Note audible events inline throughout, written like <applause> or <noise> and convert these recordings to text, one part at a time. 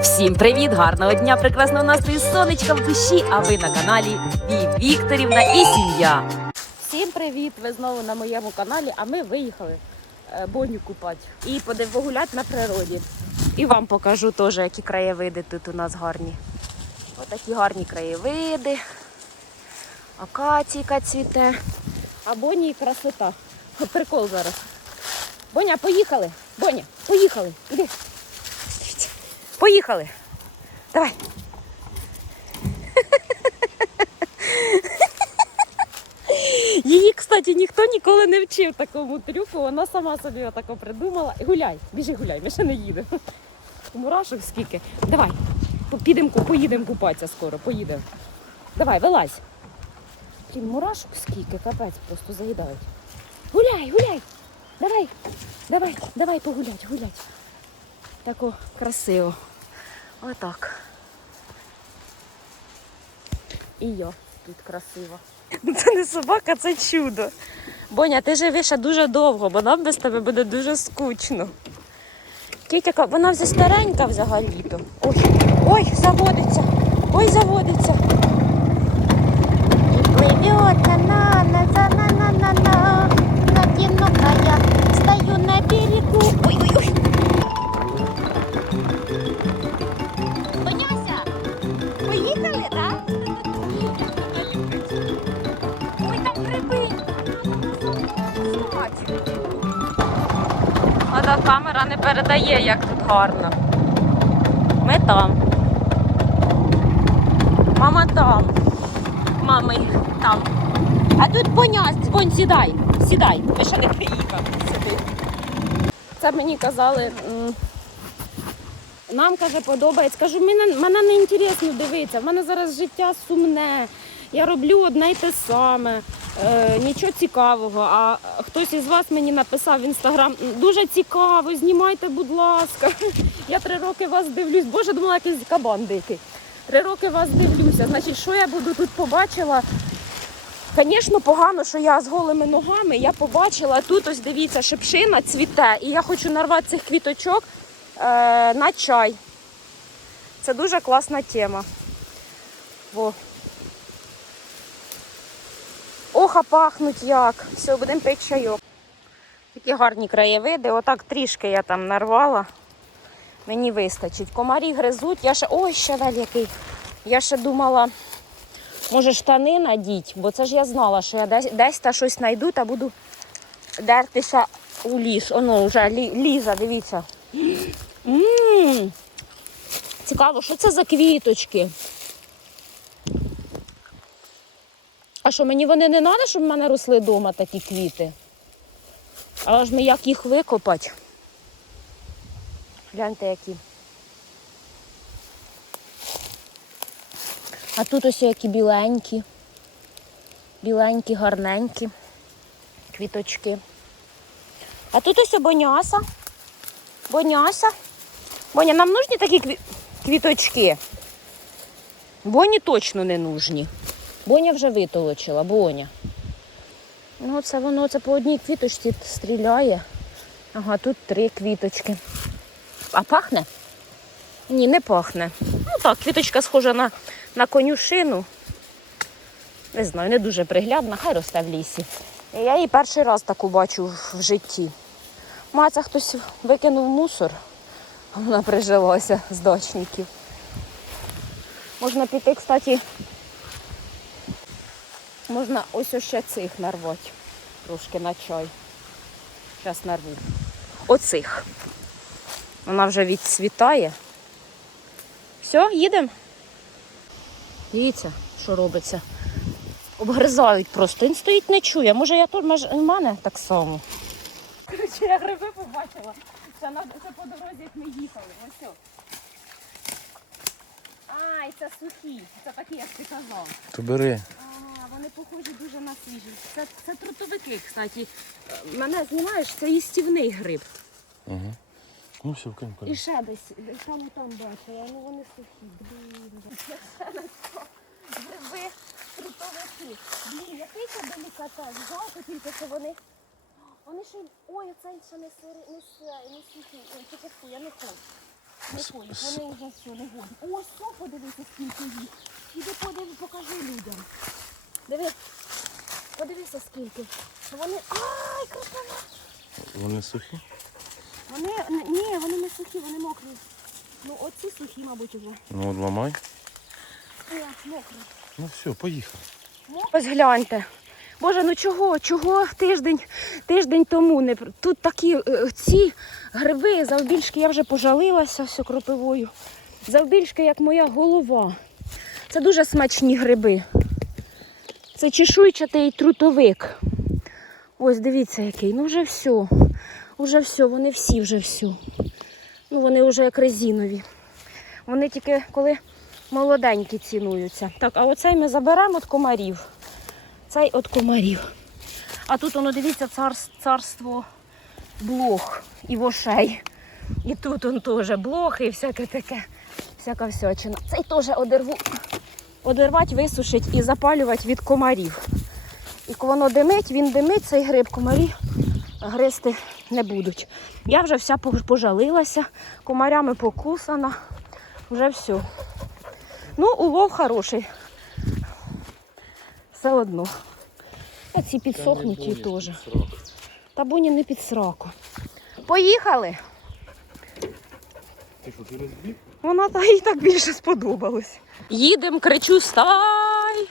Всім привіт! Гарного дня, прекрасного настрою, сонечка в душі, а ви на каналі Ві Вікторівна і сім'я. Всім привіт! Ви знову на моєму каналі, а ми виїхали е, боню купати і погуляти на природі. І вам покажу теж, які краєвиди тут у нас гарні. Отакі гарні краєвиди. Акаційка цвіте. А Боні і красота. Прикол зараз. Боня, поїхали. Боня, поїхали. Іди. Поїхали. Давай. Її, кстати, ніхто ніколи не вчив такому трюку. Вона сама собі отако придумала. Гуляй, біжи гуляй, ми ще не їдемо. Мурашок скільки. Давай, підемо, поїдемо купатися скоро, поїдемо. Давай, вилазь. Мурашок скільки, капець, просто заїдають. Гуляй, гуляй. Давай, давай, давай погулять, гулять. Тако красиво. Отак. І я тут красиво. Ну, Це не собака, це чудо. Боня, ти живеш ще дуже довго, бо нам без тебе буде дуже скучно. Кітяка, вона вже старенька взагалі-то. Ой, ой, заводиться. Ой, заводиться. На на на на на на камера не передає, як тут гарно. Ми там. Мама там. Мами там. А тут бонясь, бонь, сідай, сідай. Ми ще не приїхали. Сиди. Це мені казали. Нам каже, подобається. Кажу, мене, мене не інтересно дивитися. В мене зараз життя сумне. Я роблю одне й те саме. Е, нічого цікавого. А хтось із вас мені написав в інстаграм, дуже цікаво, знімайте, будь ласка. <laughs> Я три роки вас дивлюсь. Боже, думала, якийсь кабан дикий. Три роки вас дивлюся. Значить, що я буду тут побачила? Звісно, погано, що я з голими ногами. Я побачила тут, ось дивіться, шипшина цвіте, і я хочу нарвати цих квіточок е, на чай. Це дуже класна тема. Во. Ох, а пахнуть як. Все, будемо пити чайок. Такі гарні краєвиди. Отак трішки я там нарвала. Мені вистачить. Комарі гризуть. Я ще. Ой, щавель який. Я ще думала, може штани надіть, бо це ж я знала, що я десь, десь та щось знайду та буду дертися у ліс. Оно вже лі, ліза, дивіться. Цікаво, що це за квіточки? А що, мені вони не треба, щоб в мене росли вдома такі квіти? Але ж ми як їх викопати? Гляньте які. А тут ось які біленькі. Біленькі, гарненькі квіточки. А тут ось боняса. Боняса. Боня, нам нужні такі квіточки? Боні точно не нужні. Боня вже витолочила, Боня. Ну, це воно це по одній квіточці стріляє. Ага, тут три квіточки. А пахне? Ні, не пахне. Ну так, квіточка схожа на, на конюшину. Не знаю, не дуже приглядна, хай росте в лісі. Я її перший раз таку бачу в- житті. Ма, це хтось викинув мусор, вона прижилася з дачників. Можна піти, кстати, можна ось ще цих нарвати. Трошки на чай. Зараз нарву. Оцих. Вона вже відцвітає. Все, їдемо. Дивіться, що робиться. Обгризають просто. Він стоїть, не чує. Може, я тут, може, і в мене так само. Коротше, я гриби побачила. Це, на, це по дорозі, як ми їхали. Ось. Ай, це сухі. Це такі, як ти казав. То бери. Вони похожі дуже на свіжі. Це, це трутовики, кстати. Е, Мене знімаєш, це їстівний гриб. Угу. Ну все, вкинь І ще десь, там і там бачила, ну вони сухі. Блін. Це. Гриби трутовики. Блін, який це делікатес. Жалко тільки, що вони. Вони ще. Ой, оцей ще не сири, не сири, не сухі. Ой, тільки я не хочу. Не С- вони вже все, не годні. Ось подивися, скільки їх. Іди подиви, покажи людям. Диви, подивися скільки. Вони. Ай, красава! Вони сухі? Вони ні, вони не сухі, вони мокрі. Ну оці сухі, мабуть, уже. Ну от ламай. Ні, мокрі. Ну все, поїхали. Ось гляньте. Боже, ну чого, чого тиждень, тиждень тому не тут такі е, ці гриби завбільшки, я вже пожалилася все кропивою. Завбільшки, як моя голова. Це дуже смачні гриби. Це чешуйчатий трутовик. Ось дивіться який. Ну вже все. Уже все, вони всі вже все. Ну вони вже як резинові. Вони тільки коли молоденькі цінуються. Так, а оцей ми заберемо від комарів. Цей від комарів. А тут воно, дивіться, царс- царство блох і вошей. І тут он теж блохи і всяке таке, всяка всячина. Цей теж одерву, одервати, висушить і запалювати від комарів. І коли воно димить, він димить, цей гриб комарі гризти не будуть. Я вже вся пожалилася, комарями покусана, вже все. Ну, улов хороший. Все одно. А ці підсохнуть і теж. Та буні не під сраку. Поїхали. Ти що, ти розбіг? Вона та їй так більше сподобалось. Їдем, кричу, стай.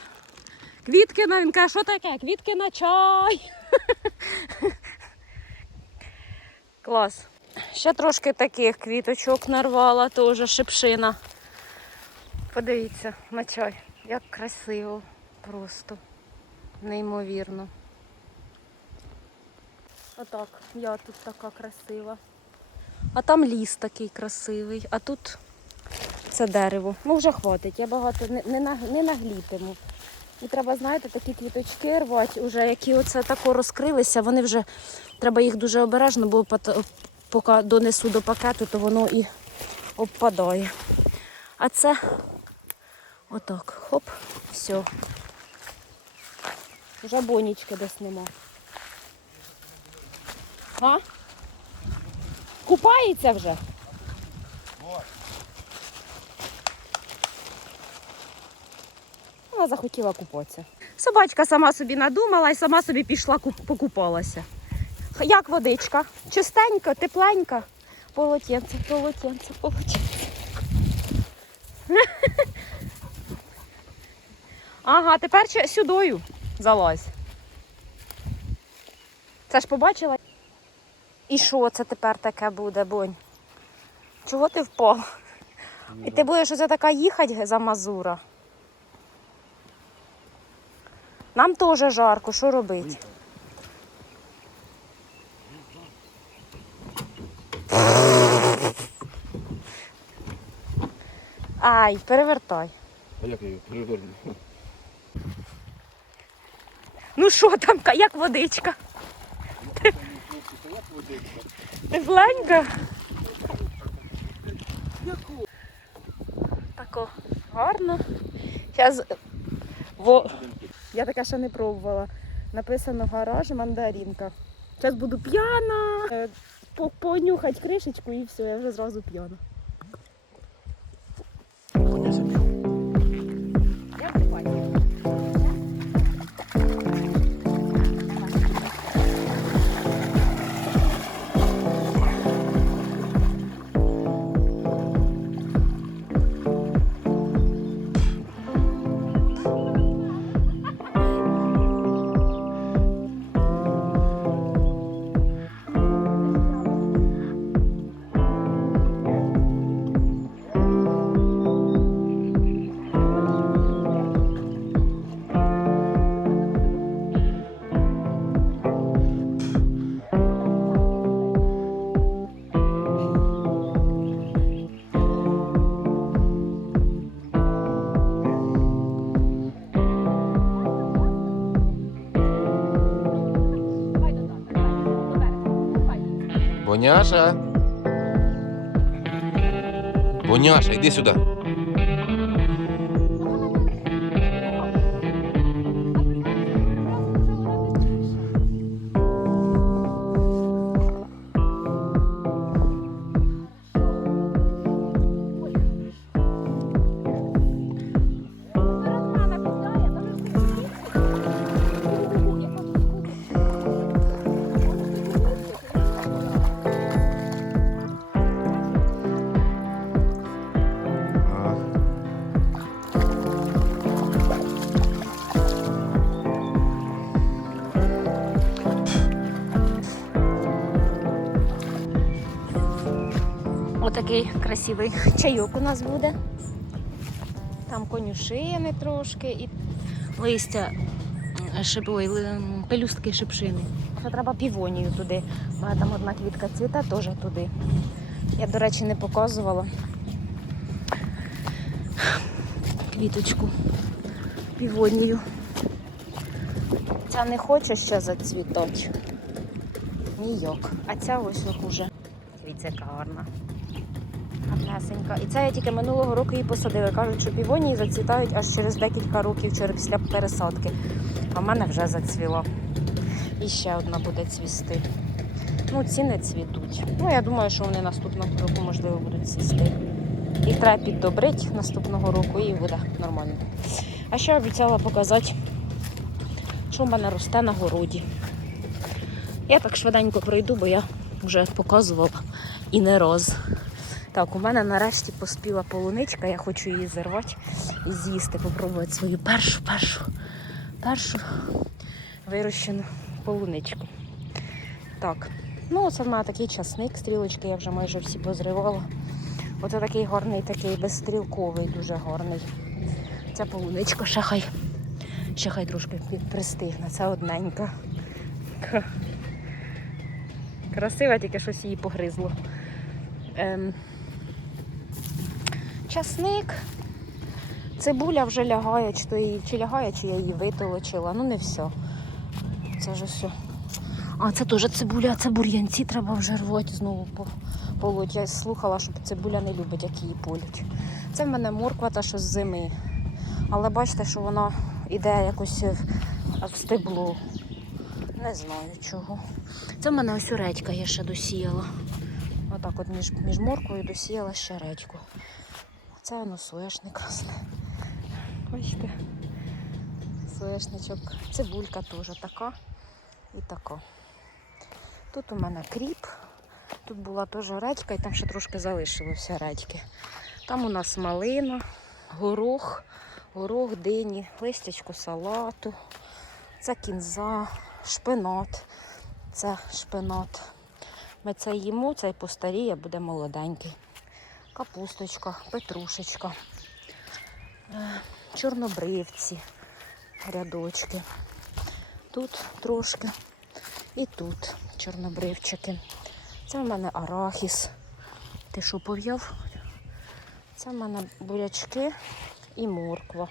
Квітки на він каже, що таке? Квітки на чай. <laughs> Клас. Ще трошки таких квіточок нарвала, теж шипшина. Подивіться на чай. Як красиво. Просто неймовірно. Отак, я тут така красива. А там ліс такий красивий, а тут це дерево. Ну вже хватить, я багато не, не, наглітиму. І треба, знаєте, такі квіточки рвати, уже, які оце тако розкрилися, вони вже треба їх дуже обережно, бо поки донесу до пакету, то воно і обпадає. А це отак, хоп, все. Вже бонічки десь нема. А? Купається вже? Вона захотіла купатися. Собачка сама собі надумала і сама собі пішла покупалася. Як водичка? Чистенька, тепленька. Полотенце, полотенце, полотенце. <laughs> Ага, тепер ще сюдою залазь. Це ж побачила? І що це тепер таке буде, Бонь? Чого ти впав? І ти будеш оце така їхати за Мазура. Нам теж жарко, що робити? Ай, перевертай. А як я її переверну? Ну що там, як водичка? Тепленька? Тако гарно. Зараз во... Я таке ще не пробувала. Написано гараж мандаринка. Зараз буду п'яна. понюхати Понюхать кришечку і все, я вже зразу п'яна. Боняша. Боняша, йди сюди. Красивий чайок у нас буде. Там конюшини трошки і листя шип, пелюстки шипшини. Ще треба півонію туди. У мене там одна квітка цвіта теж туди. Я, до речі, не показувала квіточку півонію. Ця не хоче ще зацвітати. Ніяк. А ця ось уже. Дивіться, гарна. Гарнесенька. І це я тільки минулого року її посадила. Кажуть, що півонії зацвітають аж через декілька років через після пересадки. А в мене вже зацвіло. І ще одна буде цвісти. Ну, ці не цвітуть. Ну, я думаю, що вони наступного року, можливо, будуть цвісти. Їх треба піддобрити наступного року і буде нормально. А ще обіцяла показати, що в мене росте на городі. Я так швиденько пройду, бо я вже показувала і не раз. Так, у мене нарешті поспіла полуничка, я хочу її зірвати і з'їсти, попробувати свою першу, першу, першу вирощену полуничку. Так, ну це в мене такий часник, стрілочки я вже майже всі позривала. Оце такий гарний, такий безстрілковий, дуже гарний. Ця полуничка ще хай, ще хай трошки пристигне. Це одненька. Красива, тільки щось її погризло. Ем, часник. Цибуля вже лягає, чи, то її, чи лягає, чи я її витолочила. Ну не все. Це вже все. А це теж цибуля, це бур'янці треба вже рвати знову по- полоть. Я слухала, що цибуля не любить, як її полють. Це в мене морква та що з зими. Але бачите, що вона йде якось в стебло. Не знаю чого. Це в мене ось редька я ще досіяла. Отак от між, між морквою досіяла ще редьку. Це воно соєшник росте. Бачите? Соєшничок. Цибулька теж така і така. Тут у мене кріп. Тут була теж редька і там ще трошки залишилося редьки. Там у нас малина, горох, горох, дині, листячко салату, це кінза, шпинат. Це шпинат. Ми це їмо, цей постаріє, буде молоденький. Капусточка, петрушечка, е, чорнобривці, рядочки. Тут трошки і тут чорнобривчики. Це в мене арахіс. Ти що пов'яв? Це в мене бурячки і морква.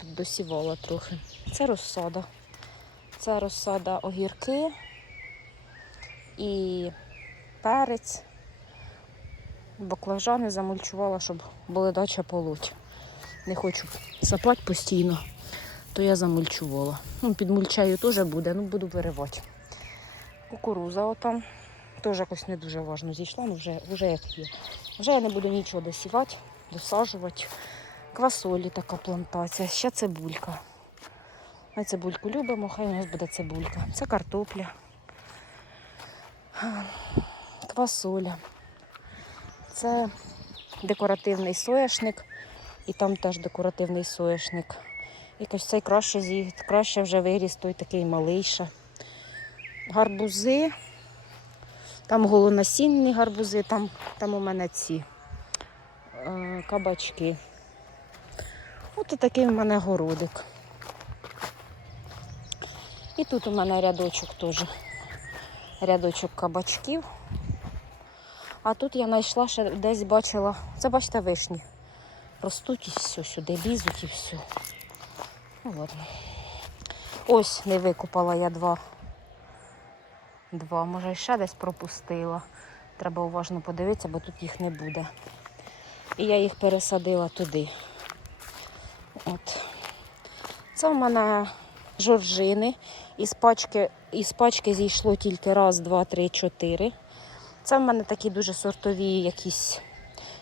Тут досівала трохи. Це розсада. Це розсада огірки і перець. Баклажани замульчувала, щоб були дача полуть. Не хочу сапати постійно, то я замульчувала. Ну, під мульчею теж буде, ну буду виривати. Кукуруза отам. Теж якось не дуже важно зійшла, ну вже, вже як є. Вже я не буду нічого досівати, досаджувати. Квасолі така плантація, ще цибулька. Ми цибульку любимо, хай у нас буде цибулька. Це картопля. Квасоля. Це декоративний соняшник. І там теж декоративний соняшник. Якось цей краще, зі- краще вже виріс, той такий малий. Гарбузи. Там голонасінні гарбузи, там, там у мене ці е, кабачки. От і такий у мене городик. І тут у мене рядочок теж. Рядочок кабачків. А тут я знайшла ще десь бачила. Це бачите вишні. Ростуть і все сюди, лізуть і все. Ну ладно. Ось не викупала я два. Два. Може ще десь пропустила. Треба уважно подивитися, бо тут їх не буде. І я їх пересадила туди. От. Це в мене жоржини. Із пачки, із пачки зійшло тільки раз, два, три, чотири. Це в мене такі дуже сортові якісь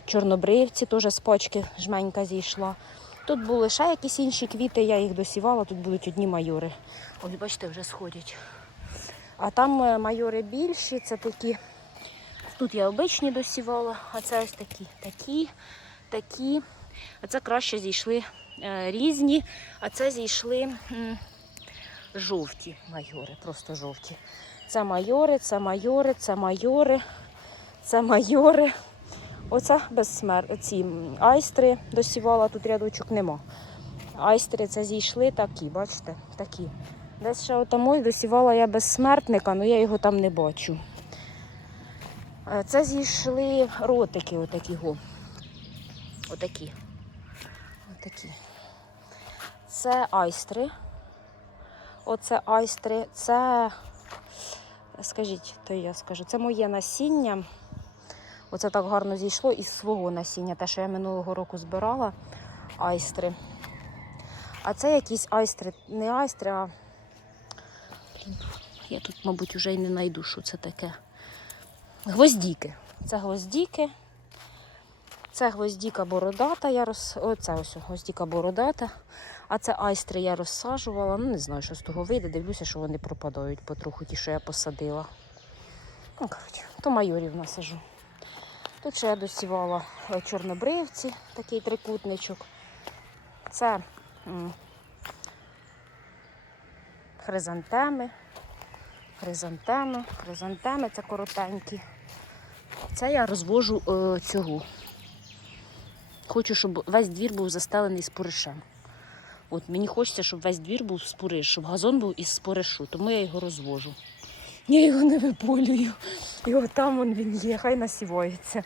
чорнобривці, теж з пачки жменька зійшла. Тут були ще якісь інші квіти, я їх досівала, тут будуть одні майори. Ось, бачите, вже сходять. А там е, майори більші, це такі. Тут я обичні досівала, а це ось такі, такі, такі. А це краще зійшли е, різні, а це зійшли жовті майори, просто жовті. Це майори, це майори, це майори, це майори. Оце безсмер... ці айстри досівала, тут рядочок нема. Айстри це зійшли такі, бачите, такі. Десь ще отамой досівала я безсмертника, але я його там не бачу. Е, Це зійшли ротики отакі. Отакі. Отакі. Це айстри. Оце айстри. Це, скажіть, то я скажу, це моє насіння. Оце так гарно зійшло із свого насіння, те, що я минулого року збирала айстри. А це якісь айстри, не айстри, а. Я тут, мабуть, вже й не знайду, що це таке. Гвоздіки. Це гвоздіки. Це гвоздіка бородата. Я роз... Оце ось гвоздіка бородата. А це айстри я розсаджувала. Ну, не знаю, що з того вийде. Дивлюся, що вони пропадають потроху, ті, що я посадила. Ну, коротше, то майорів насажу. Тут ще я досівала е, чорнобривці, такий трикутничок. Це хризантеми. Хризантеми, хризантеми це коротенькі. Це я розвожу е, цього. Хочу, щоб весь двір був застелений споришем. От мені хочеться, щоб весь двір був з спориш, щоб газон був із споришу, тому я його розвожу. Я його не виполюю. І от там он він є, хай насівається.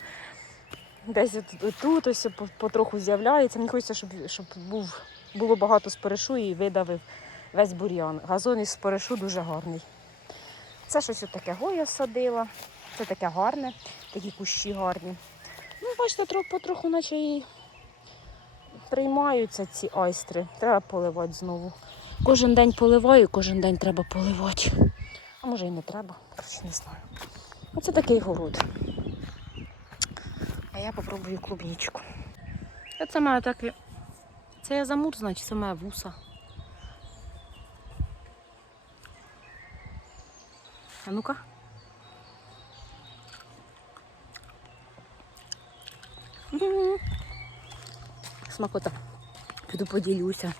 Десь от, тут ось потроху з'являється. Мені хочеться, щоб, щоб був, було багато споришу і видавив весь бур'ян. Газон із споришу дуже гарний. Це щось таке гоя садила. Це таке гарне, такі кущі гарні. Ну, бачите, потроху, наче і приймаються ці айстри. Треба поливати знову. Кожен день поливаю, кожен день треба поливати. А може і не треба, коротше, не знаю. Оце такий город. А я попробую клубничку. Це має таке. Це я замур, значить, це має вуса. А ну-ка. М. Смакота. Піду поділюся.